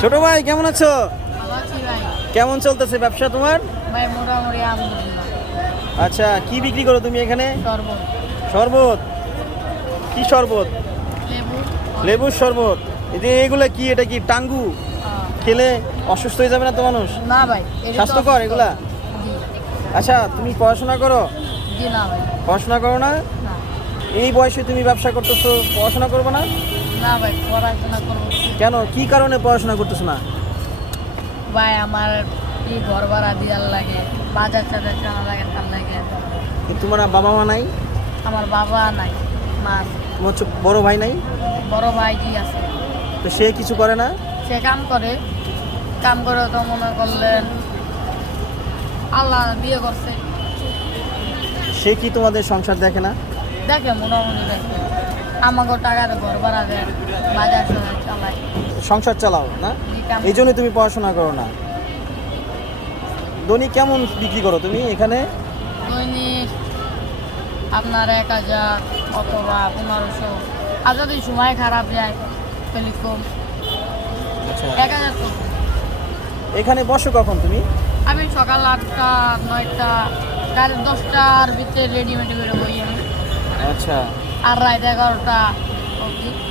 ছোট ভাই কেমন আছো? ভালো আছি ভাই। কেমন চলতেছে ব্যবসা তোমার? ভাই মোটামুটি আলহামদুলিল্লাহ। আচ্ছা, কি বিক্রি করো তুমি এখানে? শরবত, শরবত। কি শরবত? লেবু, লেবুর শরবত। এগুলা কি? এটা কি টাঙ্গু? খেলে অসুস্থ হয়ে যাবে না তো মানুষ? না ভাই, এটা তো স্বাস্থ্যকর অসুস্থ। এগুলা? জি। আচ্ছা, তুমি পড়াশোনা করো? জি না ভাই, পড়াশোনা করো না? না। এই বয়সে তুমি ব্যবসা করতেছো, পড়াশোনা করবে না? না ভাই, পড়াশোনা করবো কি? কেন, কি কারণে পড়াশোনা করতেছো না? ভাই আমার এই ঘর ভাড়া দেওয়ার লাগে, বাজার টাজার জানা লাগে, তার লাগে। তোমার বাবা মা নাই? আমার বাবা নাই, মা আছে। তোমার হচ্ছে বড় ভাই নাই? বড় ভাই জি আছে, তো সে কিছু করে না? সে কাম করে তো মনে করলেন আল্লাহ বিয়ে করছে, সে কি তোমাদের সংসার দেখে না? দেখে মোটামুটি দেখে। আমাকে টাকার ঘর ভাড়া দেয়, বাজার টাজার চালায়। সংসার চালাও না? জি, কাম এই জন্যই তুমি পড়াশোনা করো না। দৈনিক কেমন বিক্রি করো তুমি এখানে? দৈনিক আপনার 1000 অথবা 1500, আর যদি সময় খারাপ যায় তাহলে কম। আচ্ছা, 1000 তো। এখানে বসো কখন তুমি? আমি সকাল 8টা 9টা 10টার ভিতরে রেডিমেড বেরোবই আমি, আচ্ছা, আর রাত 11টা অবধি।